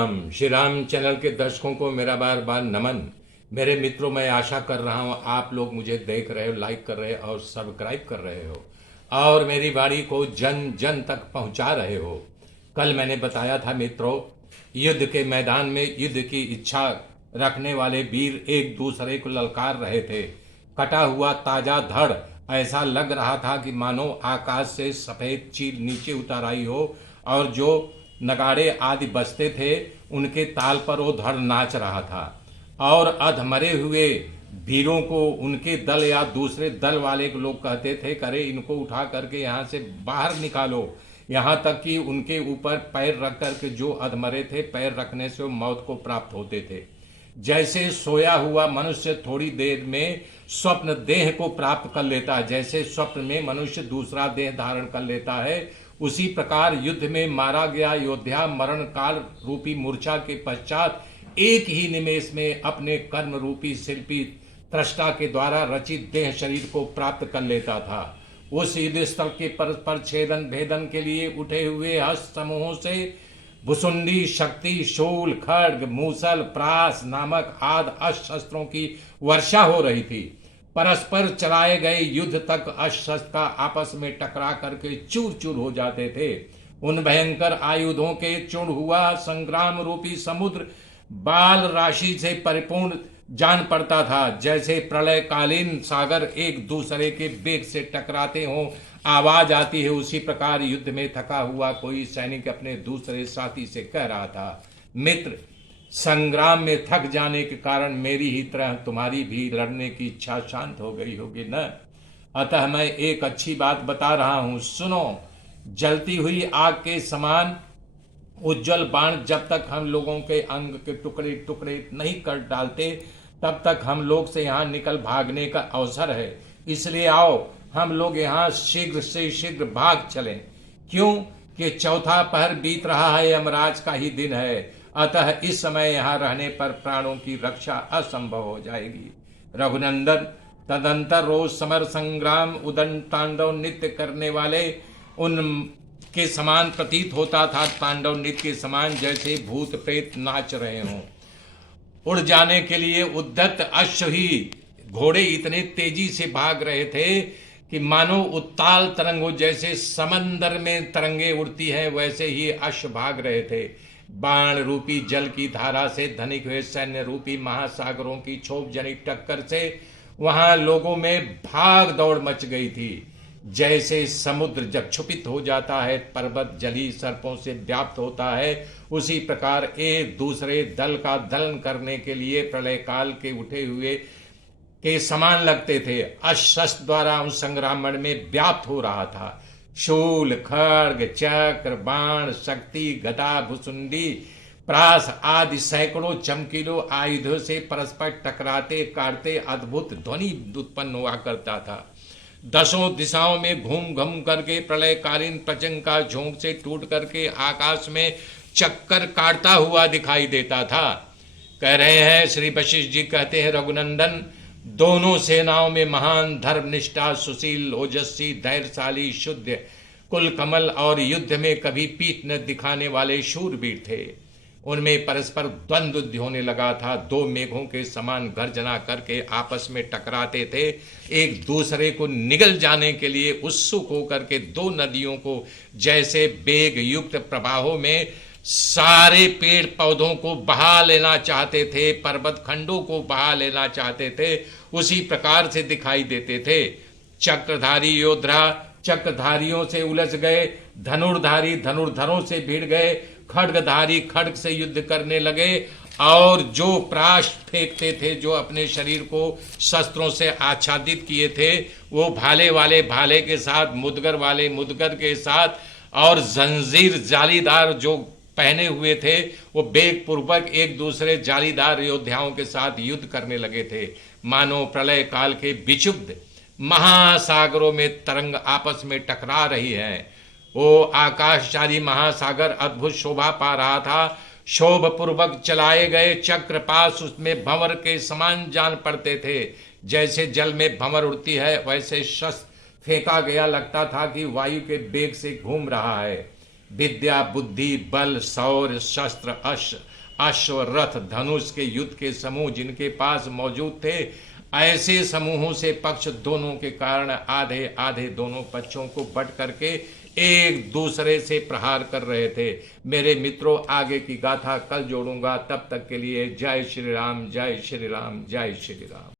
Shri Ram channel के दर्शकों को मेरा बार बार नमन। मेरे मित्रों, मैं आशा कर रहा हूं आप लोग मुझे देख रहे हो, लाइक कर रहे हो और सब्सक्राइब कर रहे हो और मेरी वाणी को जन जन तक पहुंचा रहे हो। कल मैंने बताया था मित्रों, युद्ध के मैदान में युद्ध की इच्छा रखने वाले वीर एक दूसरे को ललकार रहे थे। कटा हुआ ताजा धड़ ऐसा लग रहा था कि मानो आकाश से सफेद चील नीचे उतर आई हो और जो नगाड़े आदि बजते थे उनके ताल पर वो धड़ नाच रहा था और अधमरे हुए वीरों को उनके दल या दूसरे दल वाले लोग कहते थे, करे इनको उठा करके यहाँ से बाहर निकालो। यहाँ तक कि उनके ऊपर पैर रख करके जो अधमरे थे, पैर रखने से वो मौत को प्राप्त होते थे। जैसे सोया हुआ मनुष्य थोड़ी देर में स्वप्न देह को प्राप्त कर लेता है, जैसे स्वप्न में मनुष्य दूसरा देह धारण कर लेता है, उसी प्रकार युद्ध में मारा गया योद्धा मरण काल रूपी मूर्छा के पश्चात एक ही निमेष में अपने कर्म रूपी शिल्पी त्रष्टा के द्वारा रचित देह शरीर को प्राप्त कर लेता था। उस युद्ध स्थल के परस्पर छेदन भेदन के लिए उठे हुए हस्त समूहों से भुसुंडी शक्ति शूल खड्ग मूसल प्रास नामक आदि अस्त्र शस्त्रों की वर्षा हो रही थी। परस्पर चलाए गए युद्ध तक अस्त्र शस्त्र का आपस में टकरा करके चूर चूर हो जाते थे। उन भयंकर आयुधों के चूर्ण हुआ संग्राम रूपी समुद्र बाल राशि से परिपूर्ण जान पड़ता था। जैसे प्रलयकालीन सागर एक दूसरे के वेग से टकराते हों आवाज आती है, उसी प्रकार युद्ध में थका हुआ कोई सैनिक अपने दूसरे साथी से कह रहा था, मित्र, संग्राम में थक जाने के कारण मेरी ही तरह तुम्हारी भी लड़ने की इच्छा शांत हो गई होगी न। अतः मैं एक अच्छी बात बता रहा हूं, सुनो। जलती हुई आग के समान उज्जवल बाण जब तक हम लोगों के अंग के टुकड़े टुकड़े नहीं कर डालते, तब तक हम लोग से यहाँ निकल भागने का अवसर है। इसलिए आओ हम लोग यहाँ शीघ्र से शीघ्र भाग चलें। क्यों कि चौथा पहर बीत रहा है, यमराज का ही दिन है। अतः इस समय यहाँ रहने पर प्राणों की रक्षा असंभव हो जाएगी। रघुनंदन, तदंतर रोज समर संग्राम उदंड तांडव नृत्य करने वाले उन के समान प्रतीत होता था। तांडव नृत्य के समान, जैसे भूत प्रेत नाच रहे हों। उड़ जाने के लिए उद्यत अश्व ही घोड़े इतने तेजी से भाग रहे थे कि मानो उत्ताल तरंगों जैसे समंदर में तरंगे उड़ती है, वैसे ही अश्व भाग रहे थे। बाण रूपी जल की धारा से धनिक हुए सैन्य रूपी महासागरों की क्षोभ जनित टक्कर से वहां लोगों में भाग दौड़ मच गई थी। जैसे समुद्र जब क्षुपित हो जाता है, पर्वत जली सर्पों से व्याप्त होता है, उसी प्रकार एक दूसरे दल का दलन करने के लिए प्रलय काल के उठे हुए के समान लगते थे। अशस्त्र द्वारा उस संग्रामण में व्याप्त हो रहा था। शूल खड्ग चक्र बाण शक्ति गदा भुसुंडी प्रास आदि सैकड़ों चमकीलों आयुधों से परस्पर टकराते काटते अद्भुत ध्वनि उत्पन्न हुआ करता था। दसों दिशाओं में घूम घूम करके प्रलयकालीन प्रचंड का झोंक से टूट करके आकाश में चक्कर काटता हुआ दिखाई देता था। कह रहे हैं श्री वशिष्ठ जी, कहते हैं, रघुनंदन, दोनों सेनाओं में महान धर्मनिष्ठा सुशील ओजस्वी धैर्यशाली शुद्ध कुल कमल और युद्ध में कभी पीठ न दिखाने वाले शूरवीर थे। उनमें परस्पर द्वंद्व होने लगा था। दो मेघों के समान गर्जना करके आपस में टकराते थे, एक दूसरे को निगल जाने के लिए उत्सुक होकर के दो नदियों को जैसे वेग युक्त प्रवाहों में सारे पेड़ पौधों को बहा लेना चाहते थे, पर्वत खंडों को बहा लेना चाहते थे, उसी प्रकार से दिखाई देते थे। चक्रधारी योद्धा चक्रधारियों से उलझ गए, धनुर्धारी धनुर्धरों से भिड़ गए, खड्गधारी खड्ग से युद्ध करने लगे और जो प्राश फेंकते थे, जो अपने शरीर को शस्त्रों से आच्छादित किए थे, वो भाले वाले भाले के साथ, मुदगर वाले मुदगर के साथ और जंजीर जालीदार जो पहने हुए थे, वो वेग पूर्वक एक दूसरे जालीदार योद्धाओं के साथ युद्ध करने लगे थे। मानो प्रलय काल के विक्षुब्ध महासागरों में तरंग आपस में टकरा रही है। वो आकाशचारी महासागर अद्भुत शोभा पा रहा था। शोभ पूर्वक चलाए गए चक्रपास उसमें भंवर के समान जान पड़ते थे। जैसे जल में भंवर उड़ती है, वैसे शस्त्र फेंका गया लगता था कि वायु के वेग से घूम रहा है। विद्या बुद्धि बल शौर्य शस्त्र अश्व रथ धनुष के युद्ध के समूह जिनके पास मौजूद थे, ऐसे समूहों से पक्ष दोनों के कारण आधे आधे दोनों पक्षों को बट करके एक दूसरे से प्रहार कर रहे थे। मेरे मित्रों, आगे की गाथा कल जोड़ूंगा, तब तक के लिए जय श्री राम, जय श्री राम, जय श्री राम।